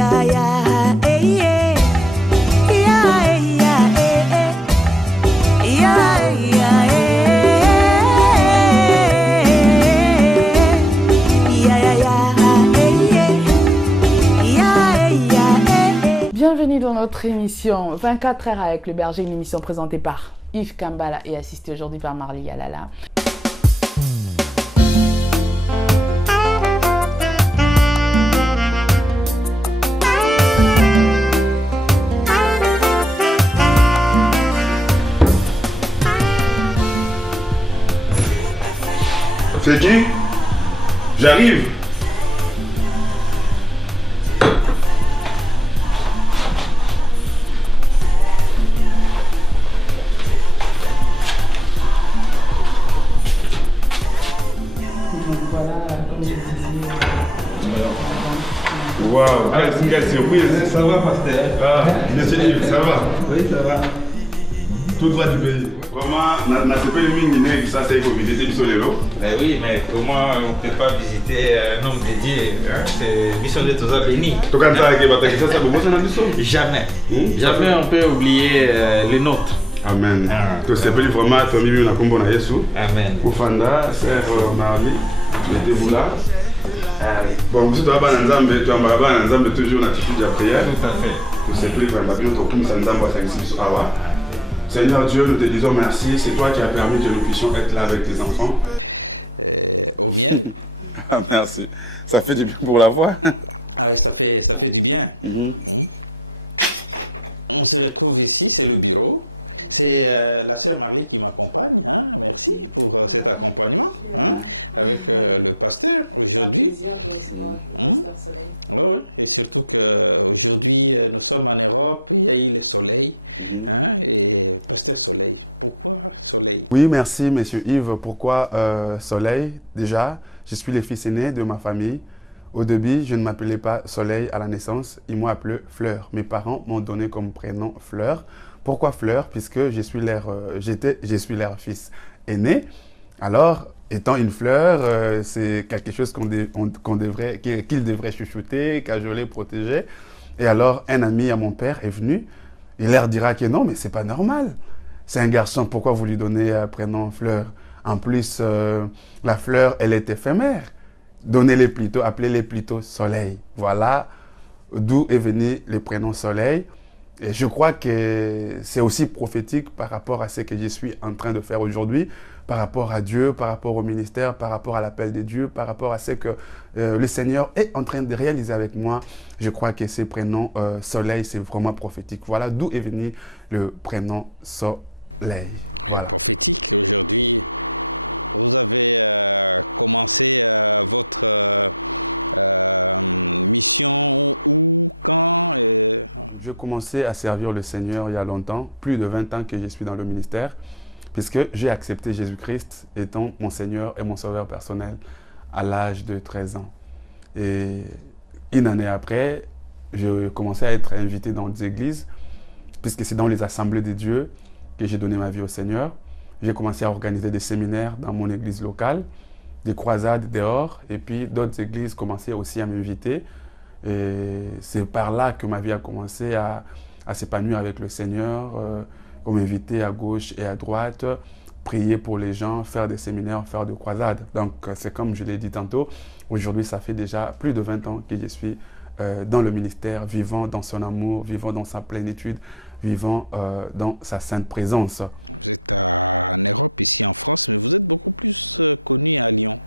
yeah, yeah, eh, yeah. Yeah, yeah, eh, eh. Yeah, yeah, eh, eh. Yeah, yeah, yeah, eh, yeah. Yeah, yeah, eh, eh. Bienvenue dans notre émission 24 heures avec le berger, une émission présentée par Yves Kambala et assistée aujourd'hui par Marley Yalala. C'est qui? J'arrive. Voilà, comme je disais. Waouh, quelle surprise. Ça va, pasteur? Ah, monsieur Yves, ça va? Oui, ça va. Tout droit du pays. Comment, n'a pas une ça c'est pour visiter du soleil, non? Oui, mais comment on ne peut pas visiter un homme dédié, hein? C'est mission de tous béni. Tu quand ça avec ça vous ça dans du sol? Jamais. Jamais on peut oublier le nôtre. Amen. Ah. Tu sais vraiment ton milieu na kombo na Yesu. Amen. Ufanda, sœur Marley, mettez-vous là. Ah, oui. Bon, si tu vas dans Nzambe, tu vas dans Nzambe toujours en attitude de prière. Tout à fait. Tu sais plus vraiment bien ton comme ça Nzambe va s'exprimer. Seigneur Dieu, nous te disons merci. C'est toi qui as permis que nous puissions être là avec tes enfants. Au miel. Ah, merci. Ça fait du bien pour la voix. Ah oui, ça fait du bien. On se retrouve ici, c'est le bureau. C'est la sœur Marley qui m'accompagne. Hein. Merci pour cet accompagnement hein, avec le pasteur aujourd'hui. Oui, et surtout qu'aujourd'hui nous sommes en Europe, il y a eu le soleil. Hein, et pasteur Soleil, pourquoi Soleil? Oui, merci monsieur Yves. Pourquoi Soleil? Déjà, je suis le fils aîné de ma famille. Au début, je ne m'appelais pas Soleil à la naissance, ils m'ont appelé Fleur. Mes parents m'ont donné comme prénom Fleur. Pourquoi Fleur? Puisque je suis leur fils aîné. Alors, étant une fleur, c'est quelque chose qu'il devrait chouchouter, cajoler, protéger. Et alors, un ami à mon père est venu. Il leur dira que non, mais c'est pas normal. C'est un garçon, pourquoi vous lui donnez un prénom Fleur? En plus, la fleur, elle est éphémère. Appelez-les plutôt Soleil. Voilà d'où est venu le prénom Soleil. Et je crois que c'est aussi prophétique par rapport à ce que je suis en train de faire aujourd'hui, par rapport à Dieu, par rapport au ministère, par rapport à l'appel de Dieu, par rapport à ce que le Seigneur est en train de réaliser avec moi. Je crois que ce prénom Soleil, c'est vraiment prophétique. Voilà d'où est venu le prénom Soleil. Voilà. Prophétique, aujourd'hui, vous avez commencé votre mission où, quand J'ai commencé à servir le Seigneur il y a longtemps, plus de 20 ans que je suis dans le ministère, puisque j'ai accepté Jésus-Christ étant mon Seigneur et mon Sauveur personnel à l'âge de 13 ans. Et une année après, j'ai commencé à être invité dans des églises, puisque c'est dans les assemblées de Dieu que j'ai donné ma vie au Seigneur. J'ai commencé à organiser des séminaires dans mon église locale, des croisades dehors, et puis d'autres églises commençaient aussi à m'inviter. Et c'est par là que ma vie a commencé à s'épanouir avec le Seigneur, comme invité à gauche et à droite, prier pour les gens, faire des séminaires, faire des croisades. Donc c'est comme je l'ai dit tantôt, aujourd'hui ça fait déjà plus de 20 ans que je suis dans le ministère, vivant dans son amour, vivant dans sa plénitude, vivant dans sa sainte présence. Vous êtes en Europe, ici en France, mais vous êtes beaucoup plus connu à Lyon.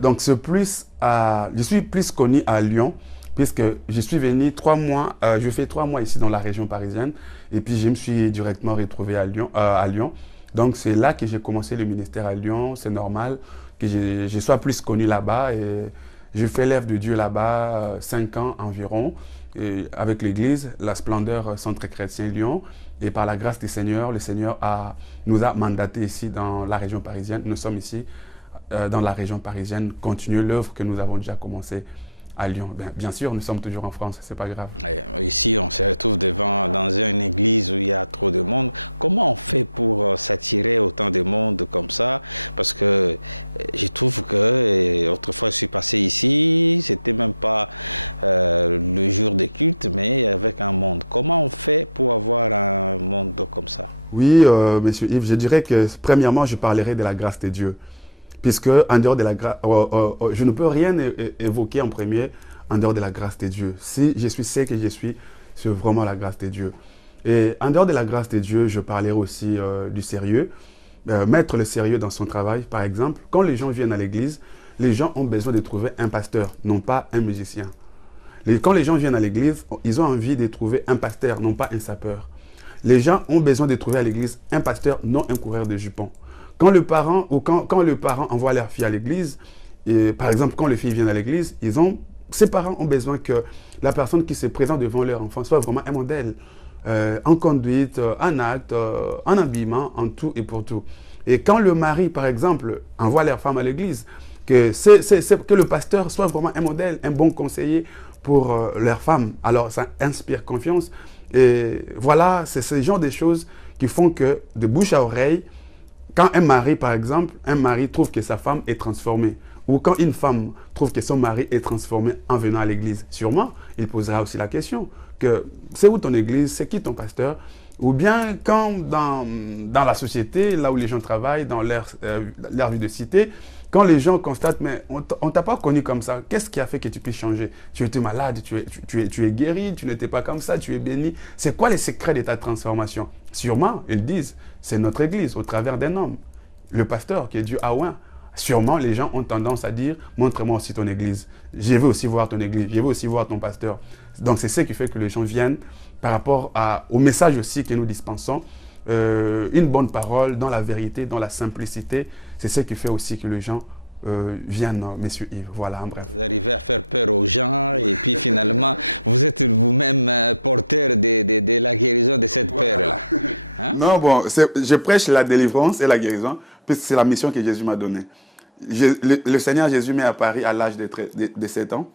Donc je suis plus connu à Lyon, puisque je suis venu 3 mois, je fais 3 mois ici dans la région parisienne, et puis je me suis directement retrouvé à Lyon. Donc c'est là que j'ai commencé le ministère à Lyon, c'est normal que je sois plus connu là-bas, et je fais l'œuvre de Dieu là-bas 5 ans environ, et avec l'église, la Splendeur Centre Chrétien Lyon, et par la grâce du Seigneur, le Seigneur nous a mandatés ici dans la région parisienne. Nous sommes ici dans la région parisienne, continuer l'œuvre que nous avons déjà commencée à Lyon. Bien sûr, nous sommes toujours en France, c'est pas grave. Et ici, on se retrouve dans une église où il y a trop de monde. Comment on fait pour s'attirer autant de monde comme ça? Parce que je trouve que autrefois, je suis passé ici, c'était même pas le jour des cultes, mais avec un monde. Comment on fait pour avoir un monde comme ça? Oui, monsieur Yves, je dirais que premièrement, je parlerai de la grâce de Dieu. Puisque en dehors de la grâce, je ne peux rien évoquer en premier en dehors de la grâce de Dieu. Si je suis ce que je suis, c'est vraiment la grâce de Dieu. Et en dehors de la grâce de Dieu, je parlerai aussi du sérieux. Mettre le sérieux dans son travail, par exemple. Quand les gens viennent à l'église, les gens ont besoin de trouver un pasteur, non pas un musicien. Quand les gens viennent à l'église, ils ont envie de trouver un pasteur, non pas un sapeur. Les gens ont besoin de trouver à l'église un pasteur, non un coureur de jupons. Quand le parent envoie leur fille à l'église, par exemple, quand les filles viennent à l'église, ces parents ont besoin que la personne qui se présente devant leur enfant soit vraiment un modèle, en conduite, en acte, en habillement, en tout et pour tout. Et quand le mari, par exemple, envoie leur femme à l'église, que le pasteur soit vraiment un modèle, un bon conseiller pour leur femme, alors ça inspire confiance. Et voilà, c'est ce genre de choses qui font que, de bouche à oreille, quand un mari, par exemple, trouve que sa femme est transformée, ou quand une femme trouve que son mari est transformé en venant à l'église, sûrement, il posera aussi la question que c'est où ton église, c'est qui ton pasteur? Ou bien quand dans la société, là où les gens travaillent, dans leur vie de cité, quand les gens constatent, mais on ne t'a pas connu comme ça, qu'est-ce qui a fait que tu puisses changer? Tu étais malade, tu es guéri, tu n'étais pas comme ça, tu es béni. C'est quoi les secrets de ta transformation? Sûrement, ils disent, c'est notre église au travers d'un homme, le pasteur qui est Dieu Aouin. Sûrement, les gens ont tendance à dire, montre-moi aussi ton église. Je veux aussi voir ton église, je veux aussi voir ton pasteur. Donc c'est ce qui fait que les gens viennent par rapport au message aussi que nous dispensons. Une bonne parole, dans la vérité, dans la simplicité, c'est ce qui fait aussi que les gens viennent, messieurs Yves. Voilà, en bref. Vous arrivez à faire peur aux gens et puis finalement, vous êtes vous-même porteur de la guérison de cette peur-là. Hein? Non, bon, je prêche la délivrance et la guérison, puisque c'est la mission que Jésus m'a donnée. Le Seigneur Jésus m'est apparu à l'âge de 7 ans.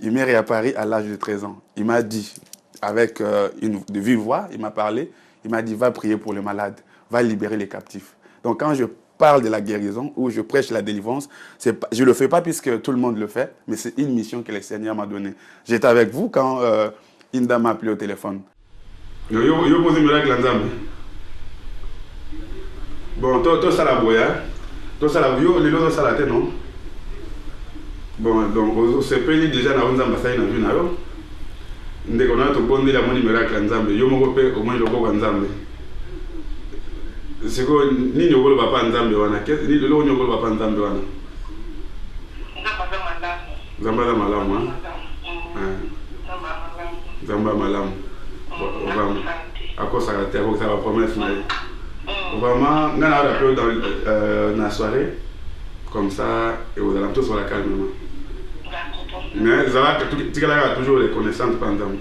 Il m'est réapparu à l'âge de 13 ans. Il m'a dit, avec de vive voix, il m'a parlé, il m'a dit, va prier pour les malades, va libérer les captifs. Donc quand je parle de la guérison ou je prêche la délivrance, je ne le fais pas puisque tout le monde le fait, mais c'est une mission que le Seigneur m'a donnée. J'étais avec vous quand une dame m'a appelé au téléphone. Yo posé miracle en Zambie. Bon, toi ça la boya. Toi ça la yo les autres ça la tête non. Bon, donc c'est payé déjà dans Nzamba ça ina vu na yo. Ndeko na to bondi la moni miracle en Zambie. Yo moko pe au moins le boko en Zambie. C'est quoi ni nyogolo papa en Zambie wana. Qu'est-ce ni le nyogolo papa en Zambie wana. Zamba malamu. Zamba malamu. Vraiment. À cause ça va promesse na. Vraiment, on a rappelé dans la soirée, comme ça, et aux alentours sur la calme. Mais Zara, tu as toujours les connaissances pendant.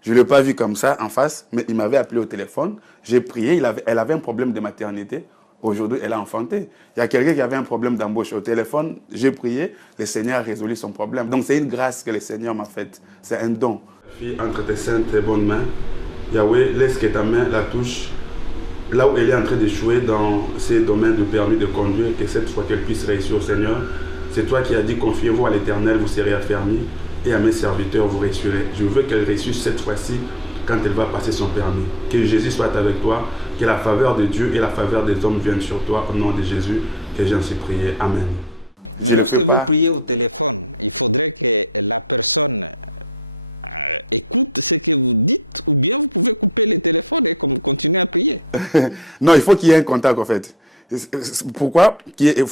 Je ne l'ai pas vu comme ça en face, mais il m'avait appelé au téléphone. J'ai prié, elle avait un problème de maternité. Aujourd'hui, elle a enfanté. Il y a quelqu'un qui avait un problème d'embauche au téléphone. J'ai prié, le Seigneur a résolu son problème. Donc c'est une grâce que le Seigneur m'a faite. C'est un don. Fille, entre tes saintes et bonnes mains, Yahweh, laisse que ta main la touche là où elle est en train d'échouer dans ses domaines de permis de conduire, que cette fois qu'elle puisse réussir au Seigneur. C'est toi qui as dit, confiez-vous à l'Éternel, vous serez affermis, et à mes serviteurs, vous réussirez. Je veux qu'elle réussisse cette fois-ci quand elle va passer son permis. Que Jésus soit avec toi, que la faveur de Dieu et la faveur des hommes viennent sur toi, au nom de Jésus, que j'en suis prié. Amen. Mais lorsque vous priez au téléphone, il faudrait que la personne écoute ce que vous dites, ou bien vous pouvez couper le téléphone et continuer à prier. Non, il faut qu'il y ait un contact en fait. Pourquoi il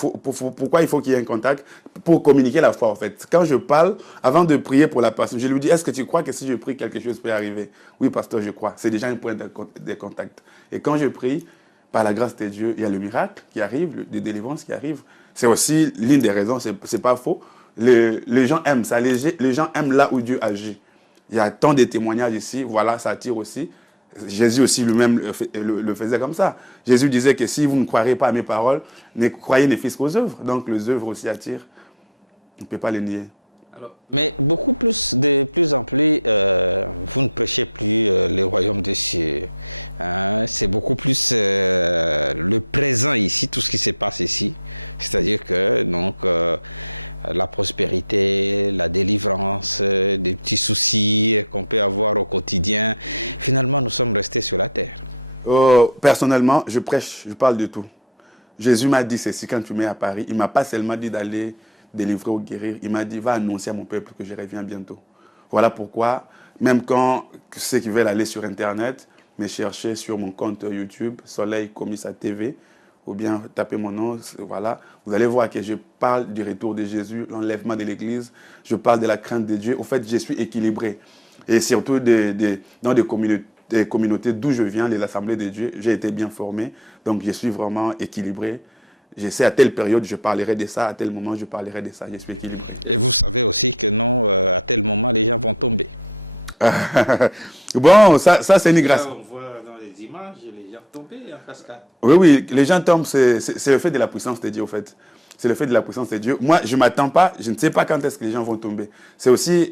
faut qu'il y ait un contact? Pour communiquer la foi en fait. Quand je parle, avant de prier pour la personne, je lui dis, est-ce que tu crois que si je prie, quelque chose peut arriver? Oui, pasteur, je crois. C'est déjà un point de contact. Et quand je prie, par la grâce de Dieu, il y a le miracle qui arrive, de délivrance qui arrive. C'est aussi l'une des raisons, c'est pas faux. Les gens aiment ça, les gens aiment là où Dieu agit. Il y a tant de témoignages ici, voilà, ça attire aussi. Jésus aussi lui-même le faisait comme ça. Jésus disait que si vous ne croirez pas à mes paroles, ne croyez ne fût-ce qu'aux œuvres. Donc les œuvres aussi attirent. On ne peut pas le nier. Mais beaucoup plus, de plus en plus, vous ne prêchez plus le royaume des cieux. Hein? C'est beaucoup plus le présent ici, tout ce qui se passe ici. C'est-à-dire que donc, la prospérité, la délivrance, des petits soucis qu'on peut avoir au quotidien, finalement, nous sommes restés sur la terre. Personnellement, je prêche, je parle de tout. Jésus m'a dit ceci quand tu mets à Paris. Il ne m'a pas seulement dit d'aller délivrer ou guérir. Il m'a dit, va annoncer à mon peuple que je reviens bientôt. Voilà pourquoi, même quand ceux qui veulent aller sur Internet, me chercher sur mon compte YouTube, Soleil Komissa TV, ou bien taper mon nom, voilà, vous allez voir que je parle du retour de Jésus, l'enlèvement de l'Église, je parle de la crainte de Dieu. Au fait, je suis équilibré. Et surtout dans des communautés d'où je viens, les assemblées de Dieu, j'ai été bien formé, donc je suis vraiment équilibré. Je sais à telle période je parlerai de ça, à tel moment je parlerai de ça, je suis équilibré. Et vous savez aussi que non, à tel moment les gens vont tomber. Bon, ça c'est une grâce. On voit dans les images les gens tomber en cascade. Oui, oui, les gens tombent, c'est le fait de la puissance de Dieu, au fait. C'est le fait de la puissance de Dieu. Moi, je ne m'attends pas, je ne sais pas quand est-ce que les gens vont tomber. C'est aussi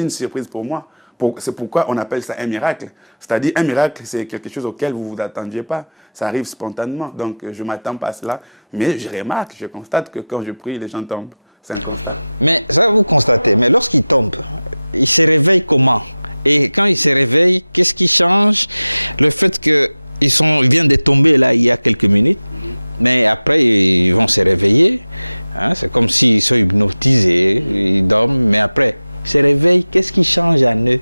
une surprise pour moi. C'est pourquoi on appelle ça un miracle. C'est-à-dire, un miracle, c'est quelque chose auquel vous ne vous attendiez pas. Ça arrive spontanément. Donc, je ne m'attends pas à cela. Mais je remarque, je constate que quand je prie, les gens tombent. C'est un constat. Mais ça, vous constatez. Mais lorsqu'ils tombent, ils se réveillent comment? Et quand ils se réveillent, qu'est-ce qui change? Le fait qu'ils viennent de tomber là il y a quelques minutes, mais après ils vont se réveiller. Hein? C'est comme s'ils sont hypnotisés, ils dorment, mais après ils se réveillent. Qu'est-ce qui change en eux?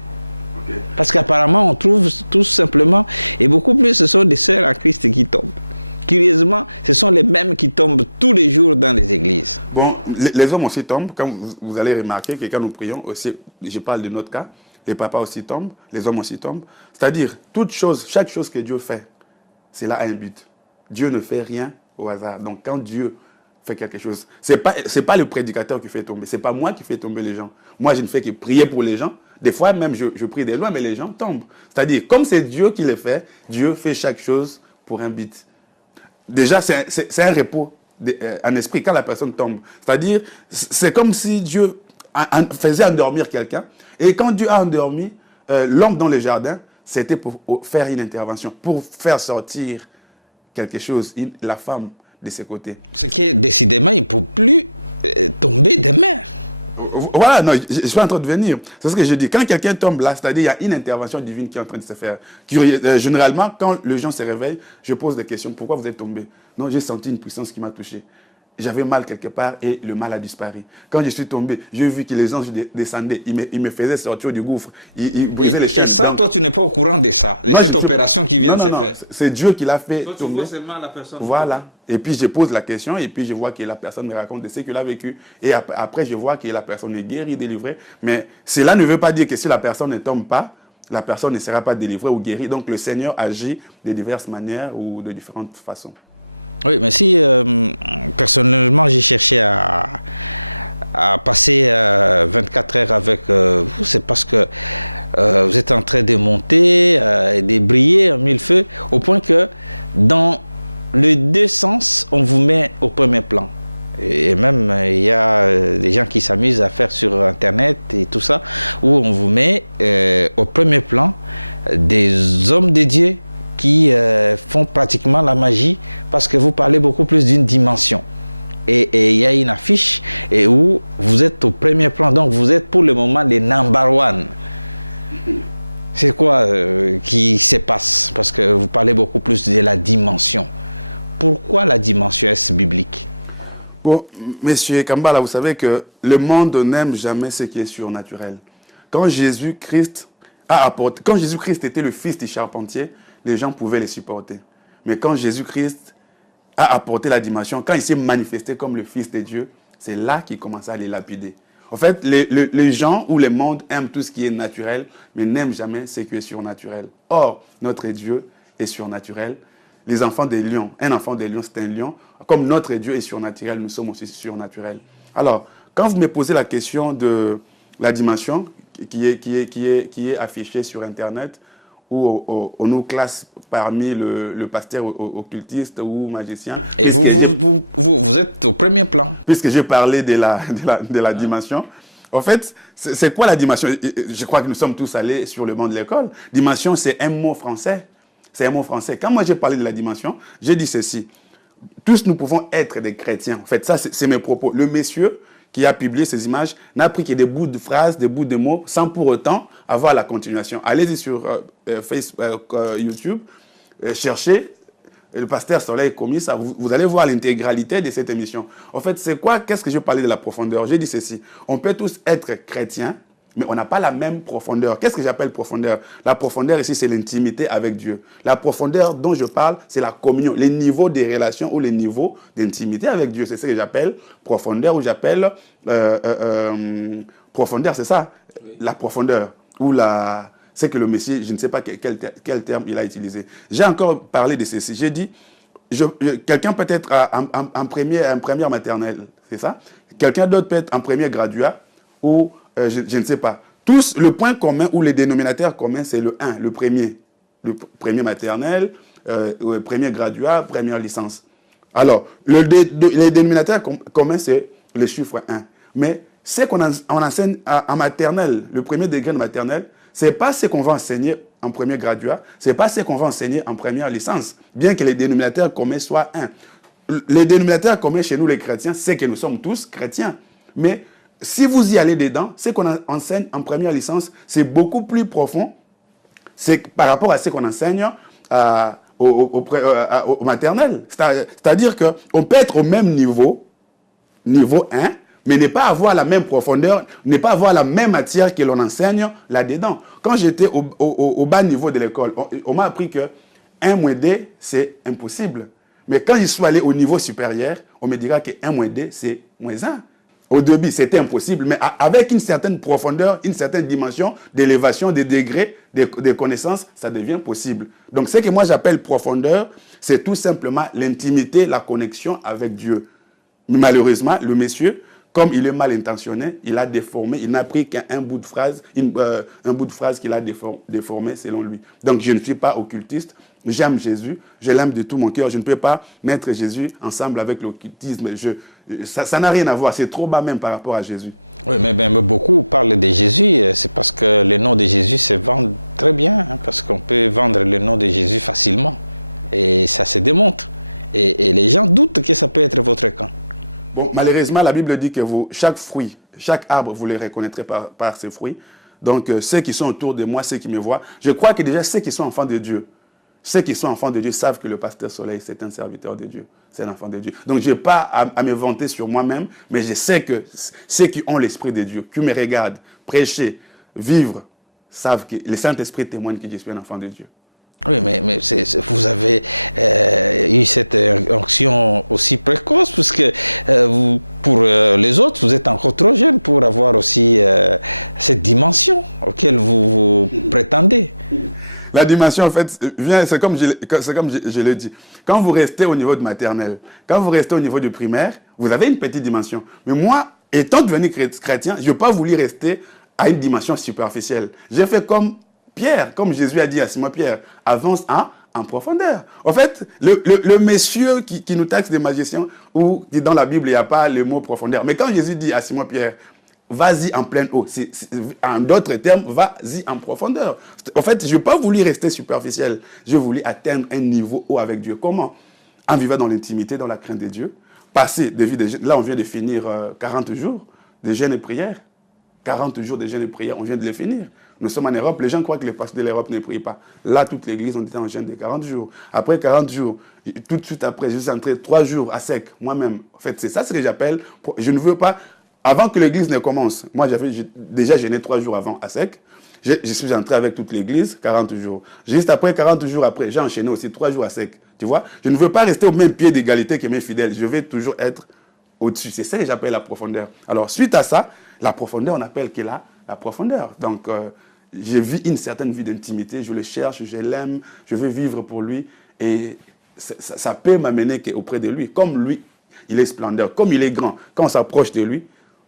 Parce qu'apparemment on trouve tout simplement, et beaucoup plus ce sont des sœurs en Christ qui tombent. Curieusement, ce sont les mêmes qui tombent tous les jours dans les églises. Bon, les hommes aussi tombent. Quand vous allez remarquer que quand nous prions, aussi, je parle de notre cas, les papas aussi tombent, les hommes aussi tombent. C'est-à-dire, chaque chose que Dieu fait, cela a un but. Dieu ne fait rien au hasard. Donc, quand Dieu fait quelque chose, ce n'est pas le prédicateur qui fait tomber, ce n'est pas moi qui fais tomber les gens. Moi, je ne fais que prier pour les gens. Des fois, même, je prie de loin, mais les gens tombent. C'est-à-dire, comme c'est Dieu qui le fait, Dieu fait chaque chose pour un but. Déjà, c'est un repos en esprit quand la personne tombe. C'est-à-dire, c'est comme si Dieu faisait endormir quelqu'un. Et quand Dieu a endormi l'homme dans le jardin, c'était pour faire une intervention, pour faire sortir quelque chose, la femme de ses côtés. Ce qui est décidément, il ne peut plus tomber demain. Voilà, non, je suis en train de venir. C'est ce que je dis. Quand quelqu'un tombe là, c'est-à-dire il y a une intervention divine qui est en train de se faire. Généralement, quand les gens se réveillent, je pose des questions. Pourquoi vous êtes tombé? Non, j'ai senti une puissance qui m'a touché. J'avais mal quelque part et le mal a disparu. Quand je suis tombé, j'ai vu que les anges descendaient. Ils me faisaient sortir du gouffre. Ils brisaient les chaînes. Et ça, toi, tu n'es pas au courant de ça, de cette opération qui vient de se faire. C'est Dieu qui l'a fait tomber. Tu vois seulement la personne. Voilà. Et puis, je pose la question et puis je vois que la personne me raconte de ce qu'elle a vécu. Et après, je vois que la personne est guérie, délivrée. Mais cela ne veut pas dire que si la personne ne tombe pas, la personne ne sera pas délivrée ou guérie. Donc, le Seigneur agit de diverses manières ou de différentes façons. Oui, mais si personnellement j'ai cherché à passer 24 heures avec vous, c'est parce que vous êtes en train de monter et de briller en mille feux, au point que dans les deux sens, on vous met au premier plan. Et même, il y a des gens qui s'amusent à faire sur Internet et tout ça, où on vous met au premier plan des hommes de Dieu qui font pratiquement la magie, parce que vous parlez beaucoup plus d'une dimension. Et il y a une affiche et où vous êtes au premier plan, donc vous êtes pour le moment les number one. C'est quoi qui se passe? Parce que vous parlez beaucoup plus de la dimension. Pourquoi la dimension est biblique? Bon, monsieur Kambala, vous savez que le monde n'aime jamais ce qui est surnaturel. Quand Jésus-Christ était le fils du charpentier, les gens pouvaient les supporter. Mais quand Jésus-Christ a apporté la dimension, quand il s'est manifesté comme le Fils de Dieu, c'est là qu'il commença à les lapider. En fait, les gens ou le monde aiment tout ce qui est naturel, mais n'aiment jamais ce qui est surnaturel. Or, notre Dieu est surnaturel. Les enfants des lions, un enfant des lions, c'est un lion. Comme notre Dieu est surnaturel, nous sommes aussi surnaturels. Alors, quand vous me posez la question de la dimension qui est affichée sur Internet, où on nous classe parmi le pasteur occultiste ou magicien. Et vous êtes au premier plan. Puisque j'ai parlé de la dimension. En fait, c'est quoi la dimension? Je crois que nous sommes tous allés sur le banc de l'école. Dimension, c'est un mot français. C'est un mot français. Quand moi j'ai parlé de la dimension, j'ai dit ceci. Tous nous pouvons être des chrétiens. En fait, ça, c'est mes propos. Le monsieur qui a publié ces images n'a pris que des bouts de phrases, des bouts de mots, sans pour autant avoir la continuation. Allez-y sur Facebook, YouTube, cherchez le pasteur Soleil Komissa, vous allez voir l'intégralité de cette émission. En fait, c'est quoi? Qu'est-ce que je parlais de la profondeur? J'ai dit ceci. On peut tous être chrétiens, mais on n'a pas la même profondeur. Qu'est-ce que j'appelle profondeur? La profondeur ici, c'est l'intimité avec Dieu. La profondeur dont je parle, c'est la communion, les niveaux des relations ou les niveaux d'intimité avec Dieu. C'est ce que j'appelle profondeur ou j'appelle profondeur, c'est ça? La profondeur ou la... C'est que le Messie, je ne sais pas quel terme il a utilisé. J'ai encore parlé de ceci. J'ai dit, quelqu'un peut être en première maternelle, c'est ça? Quelqu'un d'autre peut être en premier graduat ou... je ne sais pas. Tous, le point commun ou les dénominateurs communs, c'est le 1, le premier maternel, le premier graduat, première licence. Alors, les dénominateurs communs, c'est le chiffre 1. Mais ce qu'on enseigne en maternelle, le premier degré de maternelle, ce n'est pas ce qu'on va enseigner en premier graduat, ce n'est pas ce qu'on va enseigner en première licence, bien que les dénominateurs communs soient 1. Les dénominateurs communs chez nous, les chrétiens, c'est que nous sommes tous chrétiens. Mais si vous y allez dedans, ce qu'on enseigne en première licence, c'est beaucoup plus profond. C'est par rapport à ce qu'on enseigne au maternel. C'est-à-dire qu'on peut être au même niveau 1, mais ne pas avoir la même profondeur, ne pas avoir la même matière que l'on enseigne là-dedans. Quand j'étais au bas niveau de l'école, on m'a appris que 1 moins 2, c'est impossible. Mais quand je suis allé au niveau supérieur, on me dira que 1 moins 2, c'est moins 1. Au début, c'était impossible, mais avec une certaine profondeur, une certaine dimension d'élévation, des degrés, des connaissances, ça devient possible. Donc, ce que moi j'appelle profondeur, c'est tout simplement l'intimité, la connexion avec Dieu. Mais malheureusement, le monsieur, comme il est mal intentionné, il a déformé, il n'a pris qu'un bout de phrase, un bout de phrase qu'il a déformé selon lui. Donc, je ne suis pas occultiste. J'aime Jésus, je l'aime de tout mon cœur. Je ne peux pas mettre Jésus ensemble avec l'occultisme. Ça n'a rien à voir, c'est trop bas même par rapport à Jésus. Oui, mais beaucoup parlent de Jésus, c'est parce que le nom de Jésus se vend très bien, hein, parce qu'on peut vendre le nom de Jésus facilement. Et ça se démontre. Et les gens doutent que ça peut être votre camp. Bon, malheureusement, la Bible dit que chaque fruit, chaque arbre, vous les reconnaîtrez par ses fruits. Donc, ceux qui sont autour de moi, ceux qui me voient, je crois que déjà ceux qui sont enfants de Dieu, ceux qui sont enfants de Dieu savent que le pasteur Soleil, c'est un serviteur de Dieu. C'est un enfant de Dieu. Donc, je n'ai pas à me vanter sur moi-même, mais je sais que ceux qui ont l'Esprit de Dieu, qui me regardent, prêcher, vivre, savent que le Saint-Esprit témoigne que je suis un enfant de Dieu. Oui, mais vous avez eu cette onction aussi précoce, puisque pour les autres, vous êtes encore trop jeune pour avoir aussi cette dimension auquel vous prétendez. La dimension, en fait, c'est comme je l'ai dit. Quand vous restez au niveau de maternelle, quand vous restez au niveau du primaire, vous avez une petite dimension. Mais moi, étant devenu chrétien, je n'ai pas voulu rester à une dimension superficielle. J'ai fait comme Pierre, comme Jésus a dit à Simon-Pierre, avance en profondeur. En fait, le monsieur qui nous taxe des magiciens, ou dans la Bible, il n'y a pas le mot profondeur. Mais quand Jésus dit à Simon-Pierre, vas-y en pleine eau, en d'autres termes, vas-y en profondeur. En fait, je n'ai pas voulu rester superficiel. Je voulais atteindre un niveau haut avec Dieu. Comment? En vivant dans l'intimité, dans la crainte de Dieu. Passer de vie de jeûne. Là, on vient de finir 40 jours de jeûne et prière. 40 jours de jeûne et prière, on vient de les finir. Nous sommes en Europe, les gens croient que les pasteurs de l'Europe ne prient pas. Là, toute l'église, on était en jeûne de 40 jours. Après 40 jours, tout de suite après, je suis entré 3 jours à sec, moi-même. En fait, c'est ça ce que j'appelle, je ne veux pas, avant que l'église ne commence, moi j'avais déjà jeûné 3 jours avant à sec, je suis entré avec toute l'église, 40 jours. Juste après, 40 jours après, j'ai enchaîné aussi 3 jours à sec. Tu vois, je ne veux pas rester au même pied d'égalité que mes fidèles, je vais toujours être au-dessus. C'est ça que j'appelle la profondeur. Alors, suite à ça, la profondeur, on appelle qu'elle a la profondeur. Donc, je vis une certaine vie d'intimité, je le cherche, je l'aime, je veux vivre pour lui. Et ça peut m'amener auprès de lui. Comme lui, il est splendeur, comme il est grand, quand on s'approche de lui,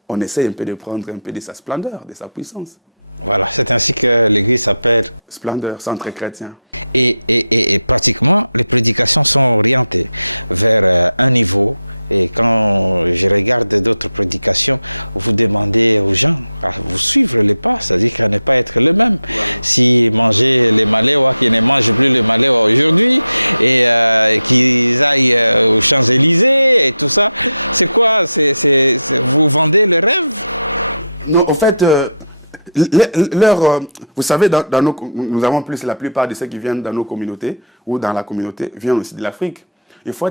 on essaie un peu de prendre un peu de sa splendeur, de sa puissance. Voilà, c'est ainsi que l'église s'appelle Splendeur, centre chrétien. Et pratiquement, les prédications sont orientées vers un niveau. Et quand je regarde d'autres prédications, vous demandez aux gens à vous suivre les pas, c'est-à-dire qu'à ne pas être le même. Voilà. Si manger les maléois, qui ne mangent plus les maléois aujourd'hui, et qu'ils aillent aux Champs-Élysées et tout ça, c'est quoi? Vous vendez le rêve? Non, au fait, vous savez, nous avons plus la plupart de ceux qui viennent dans nos communautés ou dans la communauté viennent aussi de l'Afrique. Il faut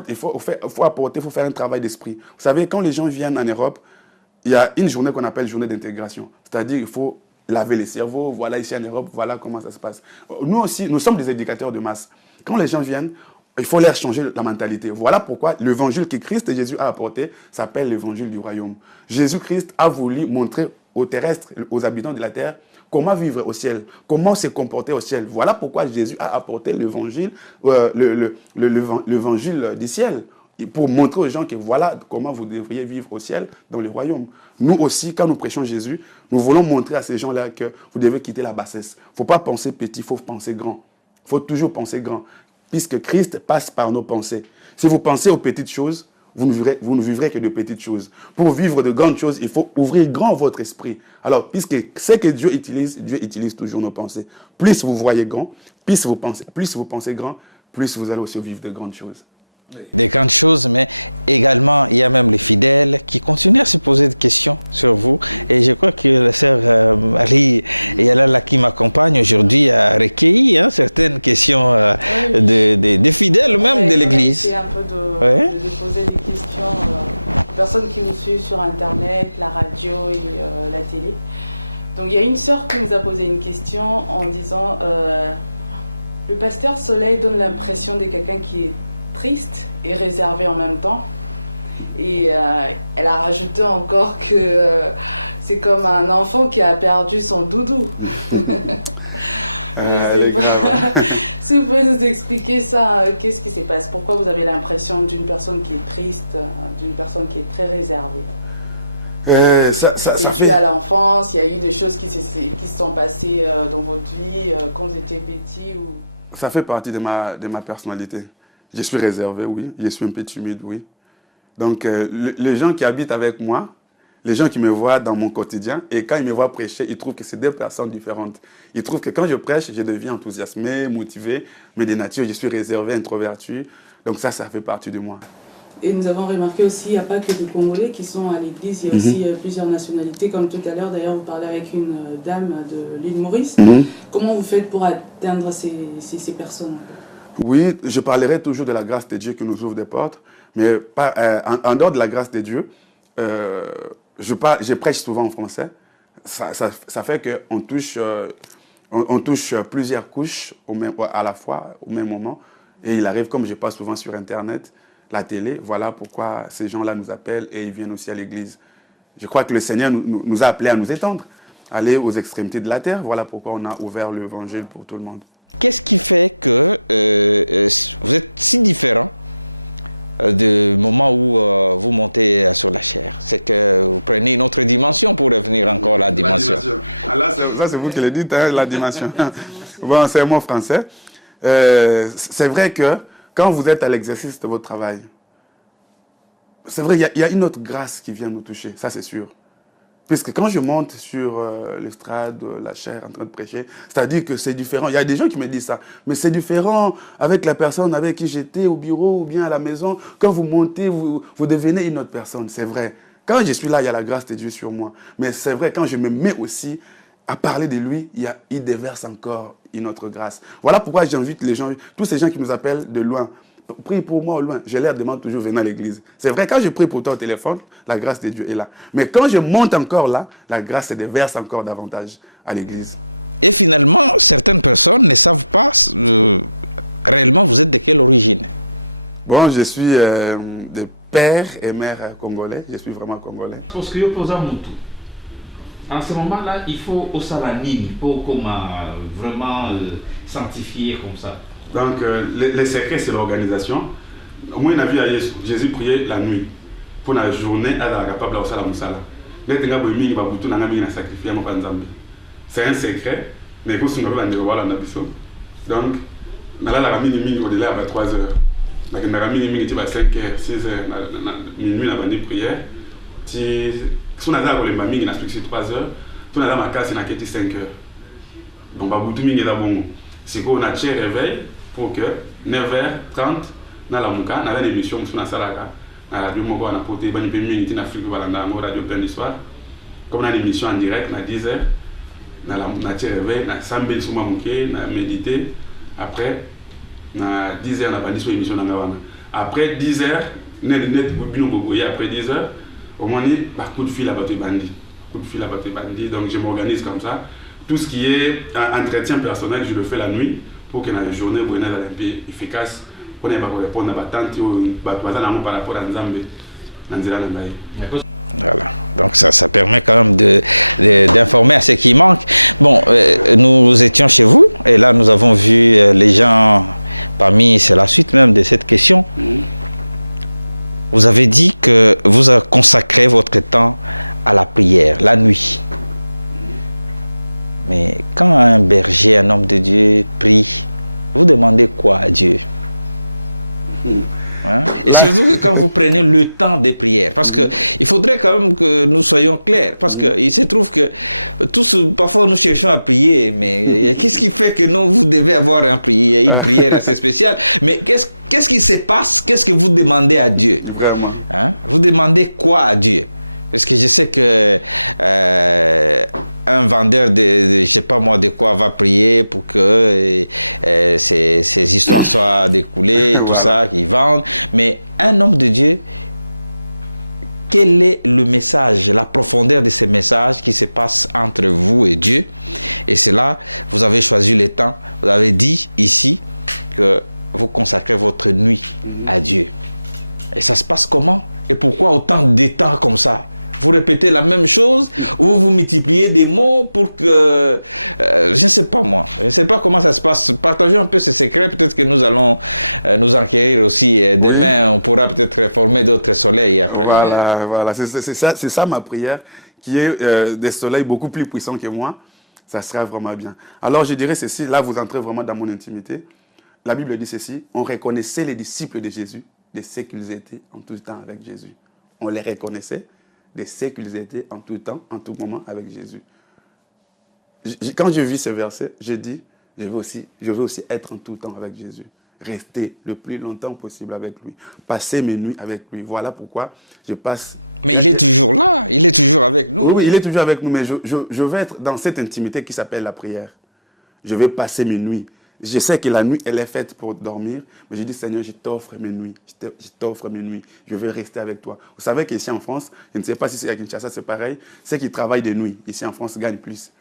apporter, il faut faire un travail d'esprit. Vous savez, quand les gens viennent en Europe, il y a une journée qu'on appelle journée d'intégration. C'est-à-dire qu'il faut laver les cerveaux, voilà ici en Europe, voilà comment ça se passe. Nous aussi, nous sommes des éducateurs de masse. Quand les gens viennent, il faut leur changer la mentalité. Voilà pourquoi l'évangile que Christ et Jésus a apporté s'appelle l'évangile du royaume. Jésus-Christ a voulu montrer aux terrestres, aux habitants de la terre, comment vivre au ciel, comment se comporter au ciel. Voilà pourquoi Jésus a apporté l'évangile, l'évangile du ciel, pour montrer aux gens que voilà comment vous devriez vivre au ciel dans le royaume. Nous aussi, quand nous prêchons Jésus, nous voulons montrer à ces gens-là que vous devez quitter la bassesse. Il ne faut pas penser petit, il faut penser grand. Il faut toujours penser grand, puisque Christ passe par nos pensées. Si vous pensez aux petites choses, vous ne vivrez que de petites choses. Pour vivre de grandes choses, il faut ouvrir grand votre esprit. Alors, puisque ce que Dieu utilise toujours nos pensées. Plus vous voyez grand, plus vous pensez grand, plus vous allez aussi vivre de grandes choses. Des grandes choses, mais également, il y a même les fidèles qui continuent à se poser des questions sur vous. Et je crois que la sœur Marie et Yalala qui m'accompagne aujourd'hui a recueilli certaines questions des fidèles même de l'Église. C'est un peu de poser des questions aux personnes qui nous suivent sur Internet, la radio et la télé. Donc il y a une sœur qui nous a posé une question en disant le pasteur Soleil donne l'impression de quelqu'un qui est triste et réservé en même temps. Et elle a rajouté encore que c'est comme un enfant qui a perdu son doudou. Si vous pouvez nous expliquer ça, qu'est-ce qui se passe? Pourquoi vous avez l'impression d'une personne qui est triste, d'une personne qui est très réservée? C'est dû à l'enfance, il y a eu des choses qui se sont passées dans votre vie quand vous étiez petit ou... Ça fait partie de ma personnalité. Je suis réservé, oui. Je suis un peu timide, oui. Donc, les gens qui habitent avec moi, les gens qui me voient dans mon quotidien, et quand ils me voient prêcher, ils trouvent que c'est deux personnes différentes. Ils trouvent que quand je prêche, je deviens enthousiasmé, motivé, mais de nature, je suis réservé, introverti. Donc ça fait partie de moi. Et nous avons remarqué aussi, il n'y a pas que des Congolais qui sont à l'église, il y a aussi plusieurs nationalités. Comme tout à l'heure, d'ailleurs, vous parlez avec une dame de l'île Maurice. Comment vous faites pour atteindre ces personnes? Oui, je parlerai toujours de la grâce de Dieu qui nous ouvre des portes, mais pas, en dehors de la grâce de Dieu, je prêche souvent en français. Ça fait qu'on touche plusieurs couches à la fois, au même moment. Et il arrive, comme je passe souvent sur Internet, la télé, voilà pourquoi ces gens-là nous appellent et ils viennent aussi à l'église. Je crois que le Seigneur nous a appelés à nous étendre, aller aux extrémités de la terre. Voilà pourquoi on a ouvert l'évangile pour tout le monde. Qu'est-ce qui fait que vous êtes si différent du moment où vous montez sur la chair? C'est que vous prenez une autre dimension pour revenir encore à la dimension. Ah là, ça c'est vous qui le dites, la dimension. Bon, c'est un mot français. C'est vrai que quand vous êtes à l'exercice de votre travail, c'est vrai, il y a une autre grâce qui vient nous toucher, ça c'est sûr. Puisque quand je monte sur l'estrade, la chaire, en train de prêcher, c'est-à-dire que c'est différent. Il y a des gens qui me disent ça, mais c'est différent avec la personne avec qui j'étais au bureau ou bien à la maison. Quand vous montez, vous devenez une autre personne, c'est vrai. Quand je suis là, il y a la grâce de Dieu sur moi. Mais c'est vrai, quand je me mets aussi à parler de lui, il déverse encore une autre grâce. Voilà pourquoi j'invite les gens, tous ces gens qui nous appellent de loin, prie pour moi au loin. Je leur demande toujours, venez à l'église. C'est vrai, quand je prie pour toi au téléphone, la grâce de Dieu est là. Mais quand je monte encore là, la grâce se déverse encore davantage à l'église. Et finalement, certaines personnes ne savent pas réellement vous êtes de quelle origine. Bon, je suis de père et mère congolais. Je suis vraiment congolais. Parce que je pose à Moutou. En ce moment-là, il faut au salanine pour vraiment sanctifier comme ça. Donc, le secret, c'est l'organisation. Moi, on a vu Jésus prier la nuit. Pour la journée, elle est capable de faire la moussala. C'est un secret. Donc, nalalaka mingi au-delà ya 3 heures nakendaka mingi ti ba 5 heures 6 heures minuit nabandi prière ti so nazala kolemba mingi na explique 3 heures to nazala makasi naketi 5 heures donc babutu mingi eza bongo sikoyo na tie réveil pour que 9h30 nalamuka naza na émission mosusu nasalaka na radio moko wana po te bani mpe mingi ti na afrique balanda yango radio plein d'histoire comme na émission en direct na 10h na tie réveil na sambeli suma moke na méditer après na 10h na bandi so émission nanga wana après 10h net bino boboye après 10h au moins ni par coup de fil à bato bandi donc je m'organise comme ça. Tout ce qui est entretien personnel, je le fais la nuit pour que la journée soit un peu efficace. Pour ne pas répondre à ma tante ou par rapport à Nzambe. Voilà, donc ça permet quand même d'informer à ceux qui manquent. Bon, nous étions chez vous et là nous avons vu les gens parmi, c'est la suite même de cette question. Vous avez dit que vous consacrez votre temps à la prière, la nuit. Mais quand un berger, un homme de Dieu prie, vous demandez quoi à Dieu? Hein? Et surtout que quand vous prenez le temps des prières, parce qu'il faudrait quand même que nous soyons clairs, parce qu'il se trouve que tous, parfois nous cherchons à prier, mais qu'est-ce qui fait que non, vous devez avoir une prière assez spéciale? Mais qu'est-ce qui se passe? Qu'est-ce que vous demandez à Dieu? Vraiment. Hein? Vous demandez quoi à Dieu? Parce que je sais que un vendeur de je sais pas moi de quoi va prier pour que ces histoires soient découlées, et tout ça, qu'ils vendent. Mais un homme de Dieu, quel est le message, la profondeur de ces messages qui se passe entre vous et Dieu? Et c'est là, vous avez choisi le temps, vous avez dit ici que vous consacrez votre nuit à Dieu. Et ça se passe comment? Et pourquoi autant de temps comme ça? Vous répétez la même chose ou vous multipliez des mots pour que... je ne sais pas moi. Je ne sais pas comment ça se passe. Partagez un peu ces secrets. Peut-être que nous allons nous enquérir aussi. Et demain, on pourra peut-être former d'autres soleils après. Voilà. C'est ça ma prière, qui est des soleils beaucoup plus puissants que moi. Ça sera vraiment bien. Alors je dirais ceci. Là, vous entrez vraiment dans mon intimité. La Bible dit ceci. On reconnaissait les disciples de Jésus de ce qu'ils étaient en tout temps avec Jésus. On les reconnaissait de ce qu'ils étaient en tout temps, en tout moment avec Jésus. Quand je vis ce verset, je dis, je veux aussi être en tout temps avec Jésus. Rester le plus longtemps possible avec lui. Passer mes nuits avec lui. Voilà pourquoi je passe... Mais il est toujours là, il est toujours avec nous. Oui, il est toujours avec nous, mais je veux être dans cette intimité qui s'appelle la prière. Je vais passer mes nuits. Je sais que la nuit, elle est faite pour dormir, mais je dis, Seigneur, je t'offre mes nuits. Je t'offre mes nuits. Je veux rester avec toi. Vous savez qu'ici en France, je ne sais pas si c'est à Kinshasa, c'est pareil, ceux qui travaillent de nuit, ici en France, gagnent plus.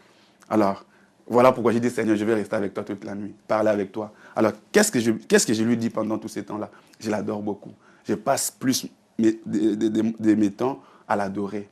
Alors, voilà pourquoi je dis, Seigneur, je vais rester avec toi toute la nuit, parler avec toi. Alors, qu'est-ce que je lui dis pendant tous ces temps-là? Je l'adore beaucoup. Je passe plus de mes temps à l'adorer.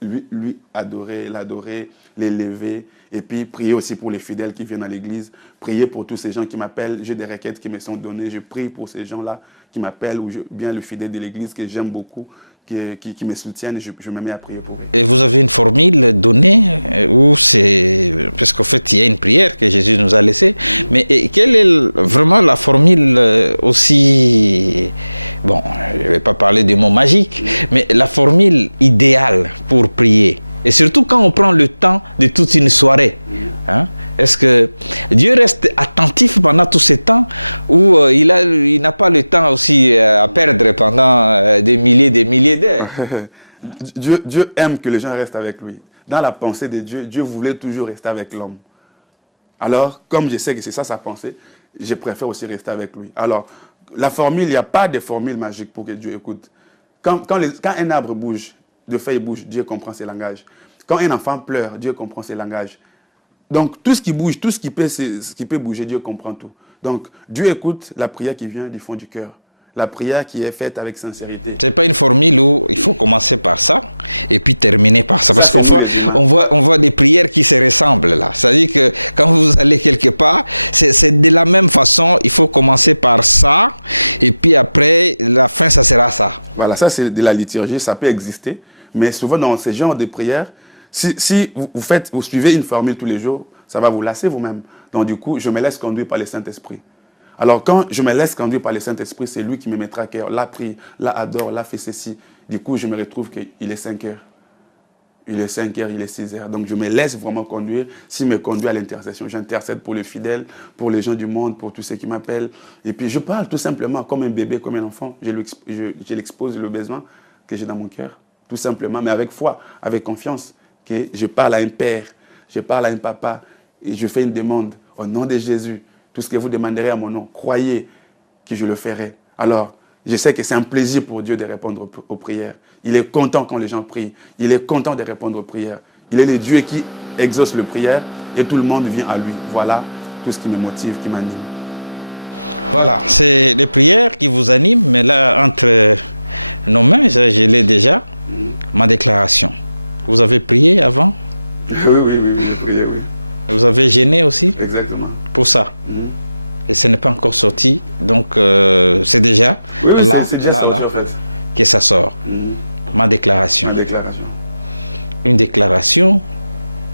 Lui adorer, l'adorer, l'élever, et puis prier aussi pour les fidèles qui viennent à l'église, prier pour tous ces gens qui m'appellent, j'ai des requêtes qui me sont données, je prie pour ces gens-là qui m'appellent, ou bien le fidèle de l'église que j'aime beaucoup, qui me soutiennent, je me mets à prier pour eux. Et vous avez une formule donnée où c'est... Parce qu'en fait, il y a une prière que Jésus nous a laissée, mais quelle est vraiment la formule aussi... Bon, je ne vais pas parler des mots magiques, mais la formule idéale pour prier. Et surtout quand on prend le temps de toute une soirée. Hein? Est-ce que Dieu reste attentif pendant tout ce temps ou il n'a pas le temps aussi à perdre pendant des milliers d'heures? Dieu aime que les gens restent avec lui. Dans la pensée de Dieu, Dieu voulait toujours rester avec l'homme. Alors, comme je sais que c'est ça sa pensée, je préfère aussi rester avec lui. Alors, la formule, il n'y a pas de formule magique pour que Dieu écoute. Quand un arbre bouge, de feuilles bougent, Dieu comprend ses langages. Quand un enfant pleure, Dieu comprend ses langages. Donc, tout ce qui bouge, tout ce qui peut bouger, Dieu comprend tout. Donc, Dieu écoute la prière qui vient du fond du cœur. La prière qui est faite avec sincérité. Ce n'est pas une formule où il faut commencer par ça et puis terminer par ça. Parce qu'on voit des prières qui se ressemblent là. C'est-à-dire que quand vous allez quelque part, c'est de la même façon. Il faut commencer par ça et puis après, la fin, ça sera ça. Voilà, ça c'est de la liturgie, ça peut exister. Mais souvent dans ce genre de prières, si vous suivez une formule tous les jours, ça va vous lasser vous-même. Donc du coup, je me laisse conduire par le Saint-Esprit. Alors quand je me laisse conduire par le Saint-Esprit, c'est lui qui me mettra à cœur. Là, prie, là, adore, là, fais ceci. Du coup, je me retrouve qu'il est 5 heures. Il est 5 heures, il est 6 heures. Donc, je me laisse vraiment conduire. S'il me conduit à l'intercession, j'intercède pour les fidèles, pour les gens du monde, pour tous ceux qui m'appellent. Et puis, je parle tout simplement comme un bébé, comme un enfant. Je l'expose le besoin que j'ai dans mon cœur, tout simplement, mais avec foi, avec confiance. Que je parle à un père, je parle à un papa, et je fais une demande au nom de Jésus. Tout ce que vous demanderez à mon nom, croyez que je le ferai. Alors, je sais que c'est un plaisir pour Dieu de répondre aux prières. Il est content quand les gens prient. Il est content de répondre aux prières. Il est le Dieu qui exauce les prières et tout le monde vient à lui. Voilà tout ce qui me motive, qui m'anime. Voilà, c'est les prières qui vous animent, mais là, entre nos mains, je l'ai déjà, ma déclaration. Vous avez prié avant? Oui, j'ai prié, oui. Vous avez gêné aussi? Exactement. Pour ça. Et ce n'est pas encore sorti, donc c'est déjà là, c'est déjà sorti, en fait. Que ça sort. Ma déclaration. Ma déclaration. Une déclaration,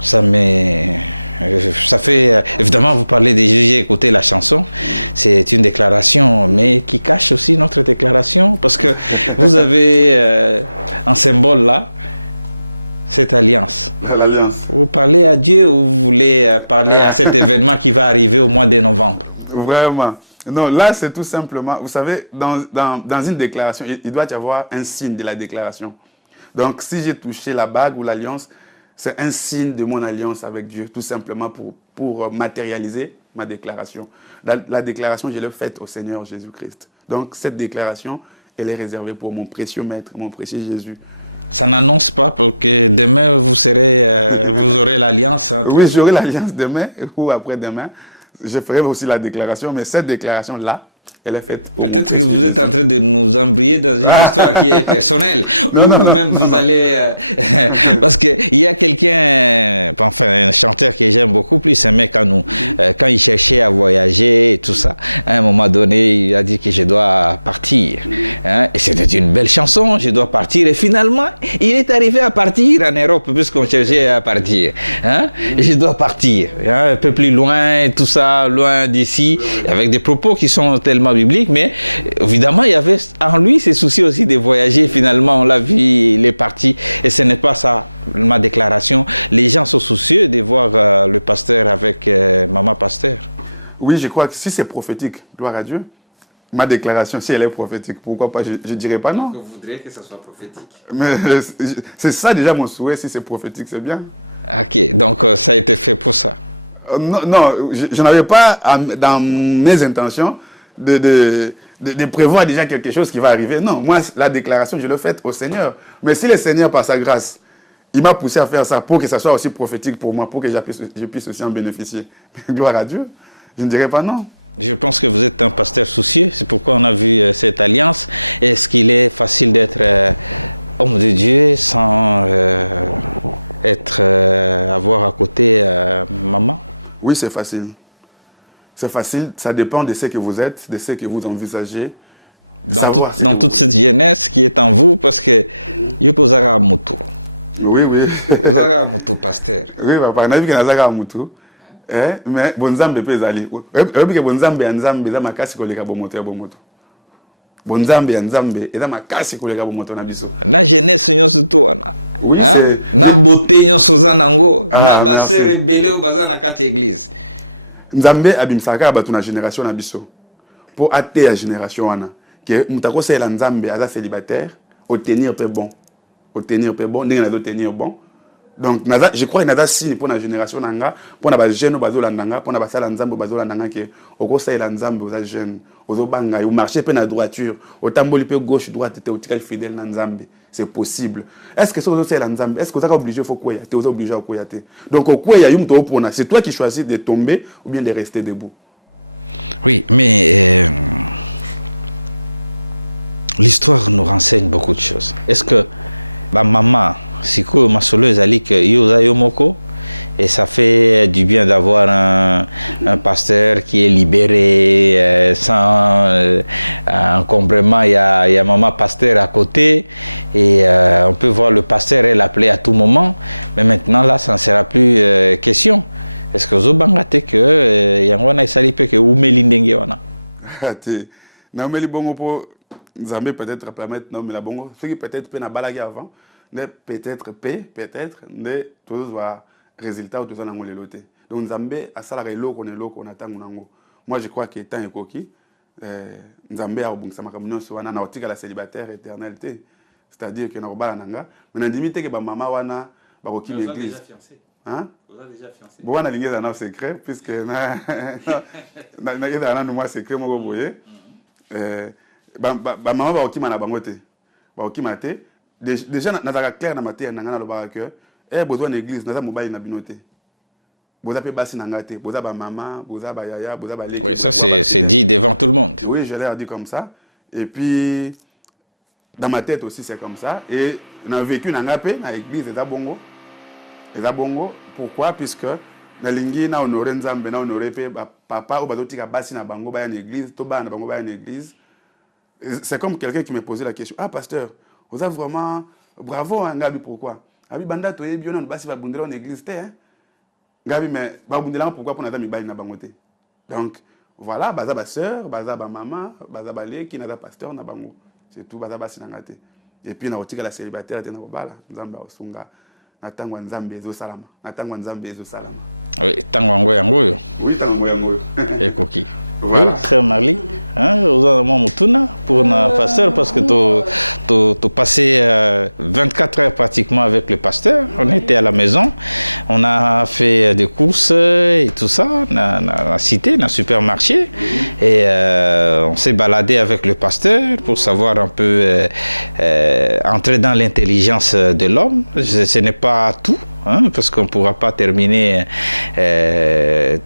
ça fait, évidemment, vous parlez des juges, j'ai écouté la chanson, c'est une déclaration, mais qui cache aussi notre déclaration, parce que vous avez un symbole là, cette alliance. L'alliance. Vous parlez à Dieu ou vous voulez parler à cet événement qui va arriver au mois de novembre? Vraiment. Non, là, c'est tout simplement, vous savez, dans une déclaration, il doit y avoir un signe de la déclaration. Donc, si j'ai touché la bague ou l'alliance, c'est un signe de mon alliance avec Dieu, tout simplement pour matérialiser ma déclaration. La déclaration, je l'ai faite au Seigneur Jésus-Christ. Donc, cette déclaration, elle est réservée pour mon précieux Maître, mon précieux Jésus. Ça n'annonce pas pour que demain, vous aurez l'alliance? Oui, j'aurai l'alliance demain ou après-demain. Je ferai aussi la déclaration, mais cette déclaration-là, elle est faite. Peut-être que vous êtes en train de nous embrayer dans une histoire qui est personnelle. Ou même vous allez... parce qu'il y a quelqu'un, enfin un chanteur que j'aime beaucoup, plus un mec à nous, quand il cherchait à voyager et tout ça, à un moment donné, il a dit que je dois partir. Hein? Et c'était une belle chanson, je dois partir. Et finalement, il est arrivé à partir en Europe, puisqu'on cherchait à partir. Hein? Et je dois partir, hein? Un peu plus loin, tout ça, loin d'ici, avec des propos qui sont tellement bibliques, mais évidemment, il y avait en lui ces soucis aussi de voyager. Finalement, on l'a vu, il est parti. Et ce n'est pas ça, ma déclaration. Les gens sont soucieux de voir le pasteur avec maman pasteur. Oui, je crois que si c'est prophétique, gloire à Dieu, ma déclaration, si elle est prophétique, pourquoi pas, je ne dirais pas non. Vous voudriez que ça soit prophétique. Mais c'est ça déjà mon souhait, si c'est prophétique, c'est bien. Ok, donc ça a été fait pour ça. Non, je n'avais pas dans mes intentions de prévoir déjà quelque chose qui va arriver. Non, moi, la déclaration, je l'ai faite au Seigneur. Mais si le Seigneur, par sa grâce, il m'a poussé à faire ça pour que ça soit aussi prophétique pour moi, pour que je puisse aussi en bénéficier. Gloire à Dieu, je ne dirais pas non. Je pense que vous êtes un pasteur soucieux, c'est pourquoi on a vu cette alliance. Est-ce qu'il est facile d'être homme de Dieu sans avoir à côté maman? Oui, c'est facile. C'est facile, ça dépend de ce que vous êtes, de ce que vous envisagez. Dans toute cette jeunesse qui est en vous, parce que je pose à Moutou. Oui. Vous avez un Moutou, pasteur. Oui, papa, on a vu qu'il y a un Moutou. Mais Bonzambe peut aller. Et Bonzambe et Nzambe, ils ont ma casse pour les moto. Bonzambe et Nzambe, ils ont ma casse pour les moto. La jeunesse, nous sommes tous. Oui, c'est. Na beauté, nous sommes en na basse rebelle au bazar na quatre églises. Nzambe abimsaka batu na génération na biso pour atte la génération wana que mutako c'est la Nzambe aza célibataire au tenir peu bon ndenge na tenir bon. Donc je crois que naza signe pour la génération nanga pour na ba jeune bazola nanga pour na ba sala Nzambe bazola nanga que oko c'est la Nzambe aux jeunes aux banga au marché pe na droiture au tamboli pe gauche droite te otikal fidèle na Nzambe. C'est possible. Est-ce que c'est la Nzambe? Est-ce que vous êtes obligé faut quoi? Tu es obligé à quoi? Donc au quoi c'est toi qui choisis de tomber ou bien de rester debout. Oui, mais l'histoire nous renseigne beaucoup de choses. Est-ce que ma maman, si ma soleuse a dit que yosa yomoko, et ça fait du bien d'avoir un pasteur qui est libéré, sans encombrement. Il y a maman pasteur à côté et on peut voir le pasteur et l'appeler à tout moment. Mais maintenant, là, ça ne sera plus question. Est-ce que vous avez que Yangwana Isali peut que Oumelindenge wana? te naomeli bongo po nzambe peut-être permettre naomela bongo soki peut-être mpe nabalaki avant nde peut-être nde tozozwa résultat oyo toza nango lelo te donc nzambe asalaka eloko na eloko na ntango nango moi je crois que temps ekoki nzambe akobongisa makambo nyonso wana na kotikala célibataire éternel te c'est-à-dire que nakobala na nga mais nandimi te ke bamama wana bakoki na église bon wana lingi ezala na secret puisque ezala nanu mwa secret moko boye bamama bakokima na bango te bakokima te déjà nazalaka clair na mateya na nga nalobaka ke bozwa na église naza mobali na bino te boza pe basi na nga te boza bamama boza bayaya boza baleki. Oui, ça c'est dit devant tout le monde. Oui, je l'ai dit comme ça et puis dans ma tête aussi c'est comme ça et on a vécu na nga pe na église eza bongo pourquoi puisque na lingi na honorer nzambe na honorer pe papa ou bazotika basi na bango baya na église to bana bango baya na église. C'est comme quelqu'un qui me posait la question, ah pasteur, vous avez vraiment bravo hein, Gabi, pourquoi? Abi banda to yebi on basi va bundela en église te hein. Gabi mais ba bundela pourquoi pour na mi bali na bangote. Donc voilà, baza ba sœur, baza ba maman, baza ba le qui na da pasteur na bango. C'est tout baza basi na ngate. Et puis na otika la célibataire te na bala, nzamba osunga na tangwa nzambe ezo salama. Na tangwa nzambe ezo salama. Oui, tangwa ngo yango. Oui, tangwa yango. Ekoki. Voilà. Oui, très Marli. Hein, pour un pasteur parce que tu passé 24 heures pratiquement avec le pasteur. On était à la maison, on a fait des courses et tout ça, dans la cité, dans le supermarché. Et on s'est baladé avec le pasteur pour savoir un peu entrer dans l'intelligence de l'homme. Ce n'est pas tout. Hein, parce qu'on ne pourra pas terminer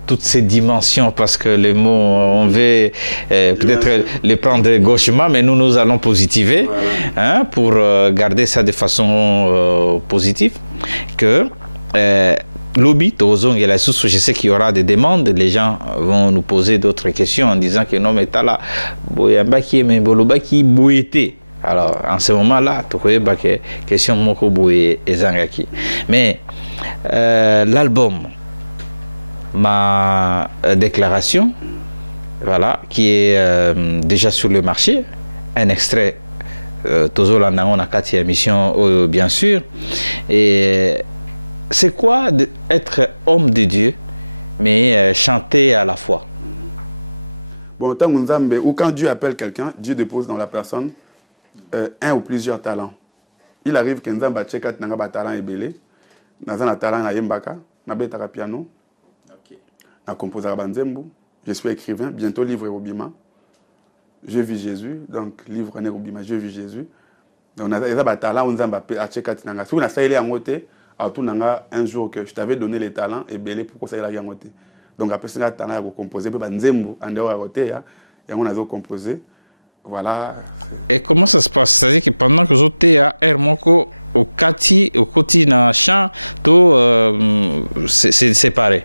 toutes ces dimensions parce que les mots, on veut peut-être les prendre gauchement, mais nous allons positiver hein, pour garder ça de façon positive. Que lobby, je sais qu'il y aura des demandes, les gens vont nous poser d'autres questions en disant que non, mais t'as là, boyambaki, mais bolobaki, boyete. Alors, en ce moment-là, tu vois, question moko boye ezangaki. Mais l'album, ma déclaration, voilà, qui est déjà sur le marché, un extrait, Tozo Landango Nakati émission, bien sûr. Et c'est quoi d'être homme de Dieu, mais chanter à la fois? Bon, ou quand Dieu appelle quelqu'un, Dieu dépose dans la personne un ou plusieurs talents. Il arrive que Nzamba Tchekat n'a pas talent et belé. N'a talent à Yembaka, n'a pas piano. N'a composé à Banzembo. Je suis écrivain, bientôt livre Robima. Je vis Jésus, donc livre Robima, je vis Jésus. Donc n'a pas talent Nzamba Tchekat n'a pas. Si on a ça il est en côté, à tout n'a un jour que je t'avais donné les talents et belé pourquoi ça il est en côté. Donc après ça talent à composer peu Banzembo en dehors à côté et on a composé. Voilà. Et comment ça se passe? C'est-à-dire que pendant que j'étais à Hermoko, au Kati, au Koti, dans le champ, tout c'est séparé.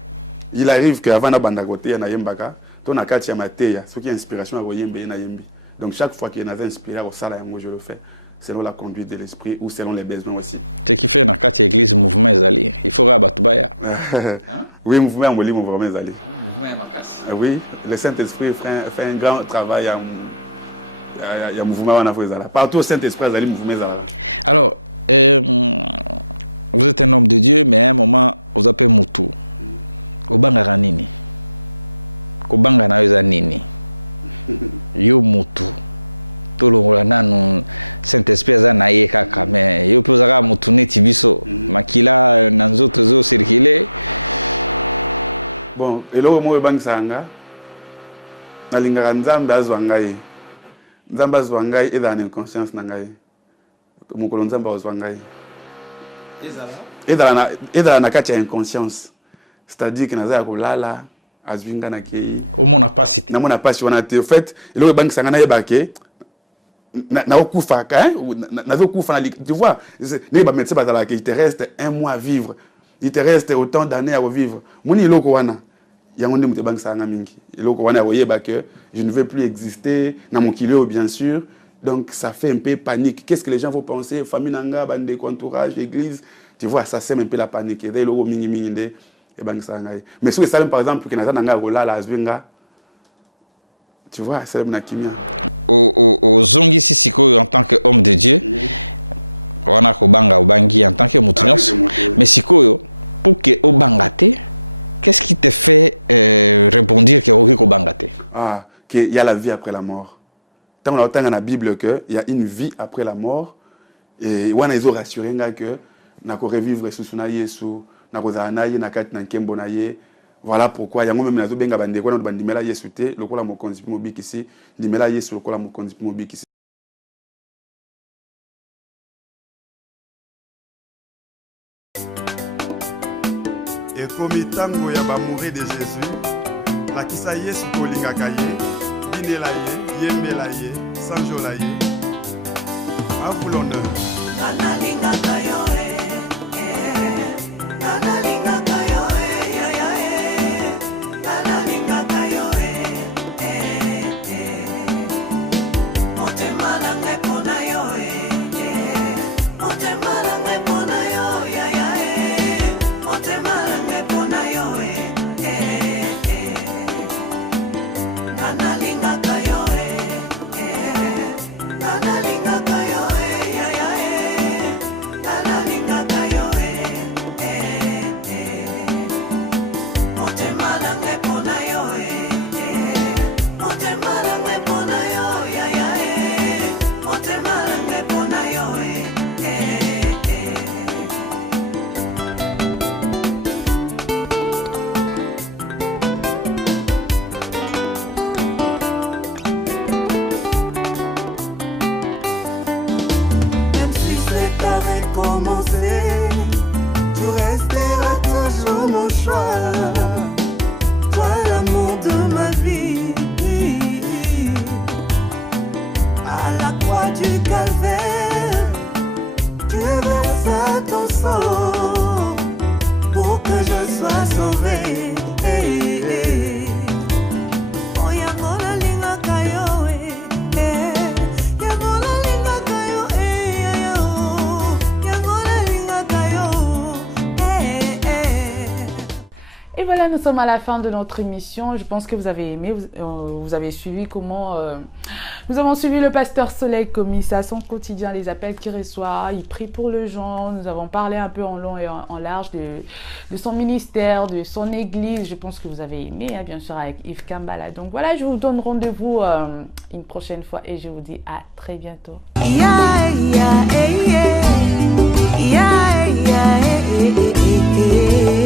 Il arrive qu'avant de banda côté, il y a Yembaka, tout na Kati Amateya, ce qui est inspiration à Yembe et Nayembi. Donc chaque fois qu'il y a un inspiré au Sala, je le fais, selon la conduite de l'esprit ou selon les besoins aussi. Ce qui fait dans Kati Église, mouvement Ezali, il faut rabattre Baya. Oui, mouvement Amboli, mouvement Ezali. Mouvement Makassi. Oui, le Saint-Esprit fait un grand travail à. Il y a un mouvement en Afrique. Partout au Saint-Esprit, il y a un mouvement. Alors, vous êtes un homme de Dieu, mais à un moment, vous appelez Moutou. Obangara nini? Obangara na nini? Yo Moutou. Tout le monde Saint-Esprit a naïe kaka, mais yo posera Moutou neti biso. Makila nanzo tozo circuler. Bon, et là, moi, Bangsanga, na lingara nzambe azwangai. Nzamba zwangai et dans inconscience nangai. Mukolo nzamba zwangai. Et dans la kati inconscience. C'est-à-dire que naza kolala azwinga na kei. Au mon apacité. Na mon apacité on a été fait et le bank sangana yebake na okufa ka na okufa na tu vois ne ba médecin bazala que il te reste 1 mois à vivre. Il te reste autant d'années à revivre. Moni loko wana yangonde muté bank sanga mingi. Loko wana oyeba que je ne veux plus exister dans mon kilo bien sûr. Donc ça fait un peu panique. Qu'est-ce que les gens vont penser? Famille nanga, bande de entourage, église. Tu vois, ça sème un peu la panique. Et là, le mingi mingi de et bank sanga. Mais si ça par exemple que nanga nanga rola la zwinga. Tu vois, c'est la kimia. Au zongi sisiko en tant qu'homme de Dieu, on a kobanga obangi en tant que moutinios, mais siko pour que obangate, qu'est-ce qui te fait répondre que oki kobangate? Ah, qu'il y a la vie après la mort. Tant on a dans la Bible qu'il y a une vie après la mort et on a rassuré que na ko revivre sous na Yesu, na ko zanaye na kati na nkembo na ye. Voilà pourquoi yango même nazo benga bande ko na bandimela Yesu te lokola mokonzi mo bikisi, ndimela Yesu lokola mokonzi mo bikisi. Et comme tango ya ba mourir de Jésus, la kisa Yesu kolingaka ye, binela ye, yembela ye, sanjola ye. A vous l'honneur. Et voilà, nous sommes à la fin de notre émission. Je pense que vous avez aimé, vous avez suivi comment nous avons suivi le pasteur Soleil Komissa, son quotidien, les appels qu'il reçoit, il prie pour les gens. Nous avons parlé un peu en long et en large de son ministère, de son église. Je pense que vous avez aimé, hein, bien sûr, avec Yves Kambala. Donc voilà, je vous donne rendez-vous une prochaine fois et je vous dis à très bientôt. Yeah, yeah, yeah, yeah, yeah, yeah, yeah, yeah.